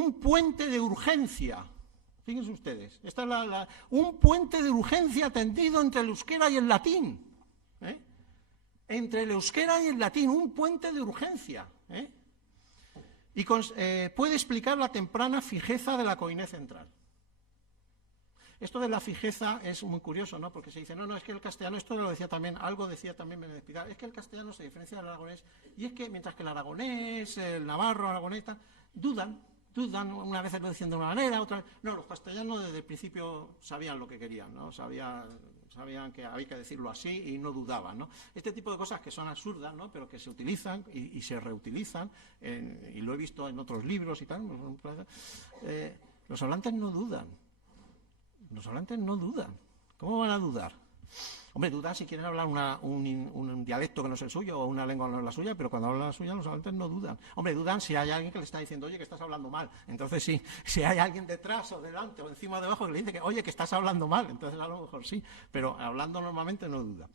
un puente de urgencia. Fíjense ustedes, esta es un puente de urgencia tendido entre el euskera y el latín. Entre el euskera y el latín, un puente de urgencia. Y puede explicar la temprana fijeza de la coine central. Esto de la fijeza es muy curioso, ¿no? Porque se dice, no, es que el castellano, esto lo decía también, algo decía también Menéndez Pidal, es que el castellano se diferencia del aragonés, y es que mientras que el aragonés, el navarro, el aragonés, dudan, una vez lo decían de una manera, otra vez. No, los castellanos desde el principio sabían lo que querían, ¿no? Sabían que había que decirlo así y no dudaban, ¿no? Este tipo de cosas que son absurdas, ¿no? Pero que se utilizan y se reutilizan, y lo he visto en otros libros y tal. Los hablantes no dudan. Los hablantes no dudan. ¿Cómo van a dudar? Hombre, dudan si quieren hablar un dialecto que no es el suyo o una lengua que no es la suya, pero cuando hablan la suya los hablantes no dudan. Hombre, dudan si hay alguien que le está diciendo, oye, que estás hablando mal. Entonces sí, si hay alguien detrás o delante o encima o debajo que le dice que, oye, que estás hablando mal, entonces a lo mejor sí, pero hablando normalmente no duda.